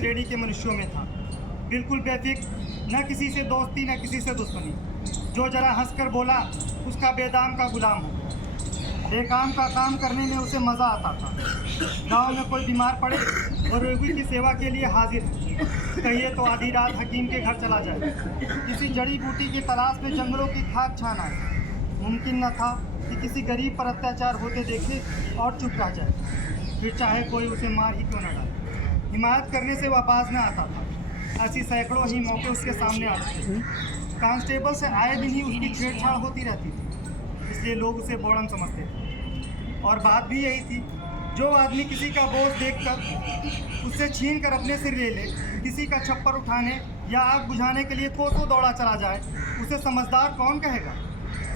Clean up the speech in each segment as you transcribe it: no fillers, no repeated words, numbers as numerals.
श्रेणी के मनुष्यों में था। बिल्कुल बेफिक्र, न किसी से दोस्ती न किसी से दुश्मनी। जो जरा हंसकर बोला उसका बेदाम का गुलाम हो। बेकाम का काम करने में उसे मज़ा आता था। गांव में कोई बीमार पड़े और रोगी की सेवा के लिए हाजिर है। कहिए तो आधी रात हकीम के घर चला जाए, किसी जड़ी बूटी की तलाश में जंगलों की खाक छान आए। मुमकिन न था कि किसी गरीब पर अत्याचार होते देखे और चुप रह जाए, फिर चाहे कोई उसे मार ही क्यों न डाले। हिमायत करने से वह बाज न आता था। ऐसी सैकड़ों ही मौके उसके सामने आते थे। कांस्टेबल से आए दिन ही उसकी छेड़छाड़ होती रहती थी, इसलिए लोग उसे बौड़न समझते थे। और बात भी यही थी, जो आदमी किसी का बोझ देखकर उससे छीन कर अपने सिर ले ले, किसी का छप्पर उठाने या आग बुझाने के लिए कोसों दौड़ा चला जाए, उसे समझदार कौन कहेगा।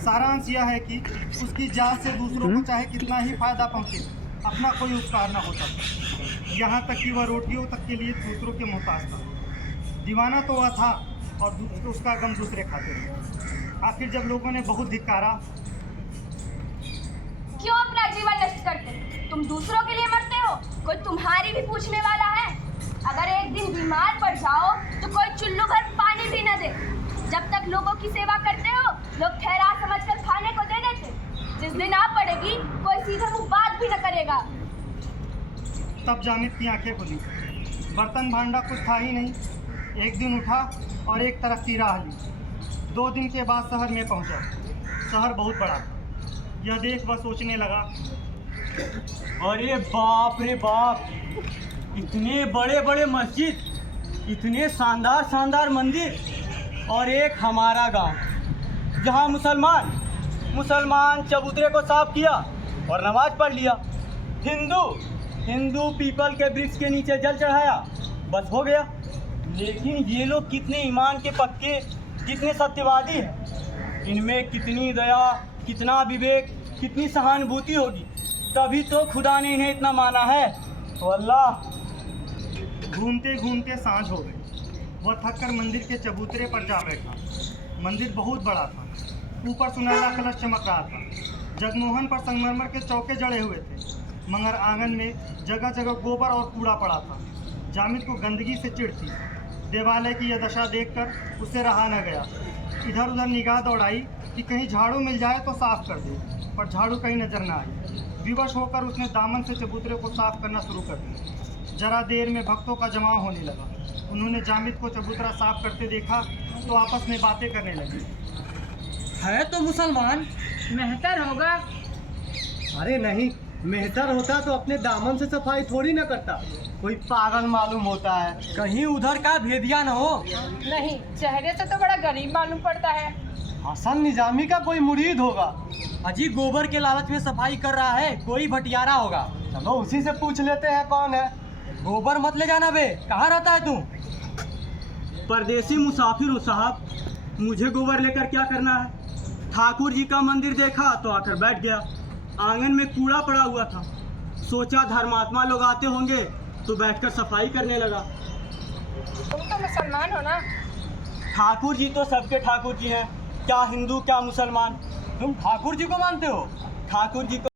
सारांश यह है कि उसकी जात से दूसरों को चाहे कितना ही फायदा पहुंचे, अपना कोई उपकार न होता था। यहाँ तक कि वह रोटियों तक के लिए दूसरों के मोहताज था। दीवाना तो वह था और उसका गम दूसरे खाते थे। आखिर जब लोगों ने बहुत धिक्कारा, क्यों अपना जीवन नष्ट करते? तुम दूसरों के लिए मरते हो, कोई तुम्हारी भी पूछने वाला है? अगर एक दिन बीमार पड़ जाओ तो कोई चुल्लू भर पानी भी न दे। जब तक लोगों की सेवा करते हो, लोग ठहरा समझकर खाने को दे देते। जिस दिन आप पड़ेगी, कोई सीधे मुंह बात भी न करेगा। तब जामिद की आंखें खुली। बर्तन भांडा कुछ था ही नहीं। एक दिन उठा और एक तरफ की राह ली। 2 दिन के बाद शहर में पहुंचा। शहर बहुत बड़ा था। यह देख वह सोचने लगा, अरे बाप रे बाप, इतने बड़े बड़े मस्जिद, इतने शानदार शानदार मंदिर और एक हमारा गांव जहां मुसलमान चबूतरे को साफ किया और नमाज पढ़ लिया। हिंदू पीपल के वृक्ष के नीचे जल चढ़ाया, बस हो गया। लेकिन ये लोग कितने ईमान के पक्के, कितने सत्यवादी हैं। इनमें कितनी दया, कितना विवेक, कितनी सहानुभूति होगी, तभी तो खुदा ने इन्हें इतना माना है। तो अल्लाह। घूमते घूमते सांझ हो गई। वह थक कर मंदिर के चबूतरे पर जा बैठा। मंदिर बहुत बड़ा था। ऊपर सुनहरा कलश चमक रहा था। जगमोहन पर संगमरमर के चौके जड़े हुए थे, मगर आंगन में जगह जगह गोबर और कूड़ा पड़ा था। जामिद को गंदगी से चिढ़ थी। देवालय की यह दशा देखकर उससे रहा न गया। इधर उधर निगाह दौड़ाई कि कहीं झाड़ू मिल जाए तो साफ कर दे, पर झाड़ू कहीं नजर न आई। विवश होकर उसने दामन से चबूतरे को साफ करना शुरू कर दिया। जरा देर में भक्तों का जमाव होने लगा। उन्होंने जामिद को चबूतरा साफ करते देखा तो आपस में बातें करने लगे। है तो मुसलमान, मेहतर होगा। अरे नहीं, मेहतर होता तो अपने दामन से सफाई थोड़ी ना करता। कोई पागल मालूम होता है। कहीं उधर का भेदिया न हो। नहीं, चेहरे से तो बड़ा गरीब मालूम पड़ता है। हसन निजामी का कोई मुरीद होगा। अजी गोबर के लालच में सफाई कर रहा है, कोई भटियारा होगा। चलो उसी से पूछ लेते हैं कौन है। गोबर मत ले जाना बे, कहाँ रहता है तू? परदेसी मुसाफिर हो साहब, मुझे गोबर लेकर क्या करना है? ठाकुर जी का मंदिर देखा तो आकर बैठ गया। आंगन में कूड़ा पड़ा हुआ था, सोचा धर्मात्मा लोग आते होंगे तो बैठकर सफाई करने लगा। तुम तो मुसलमान हो ना? ठाकुर जी तो सबके ठाकुर जी हैं, क्या हिंदू क्या मुसलमान। तुम ठाकुर जी को मानते हो? ठाकुर जी को